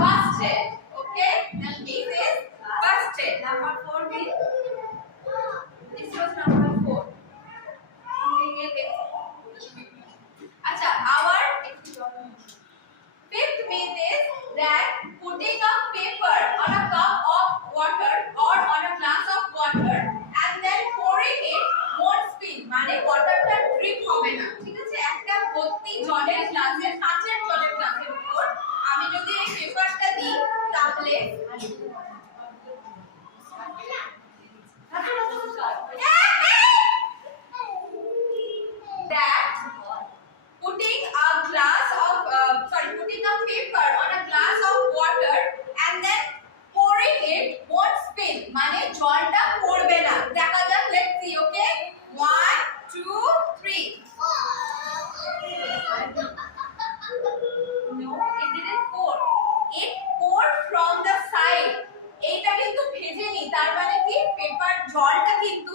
busted. Okay, and this is busted. Number 4 is this was number 4. Acha, our fifth myth is that putting a paper on a cup of water or on a glass of water and then pouring it won't spill. মানে ওয়াটারটা ড্রিপ হবে না। ঠিক আছে, একটা ভর্তি জলের গ্লাসে, কাঁচের জলের গ্লাসের উপর আমি যদি এই পেপারটা দিই তাহলে that putting a paper on a glass of water and then pouring it won't spill মানে জলটা পড়বে না। দেখা যাক, let's see. Okay, 1 2 3. No, it didn't pour. It poured from the side. এইটা কিন্তু ভেজেনি, তার মানে কি পেপার জলটা কিন্তু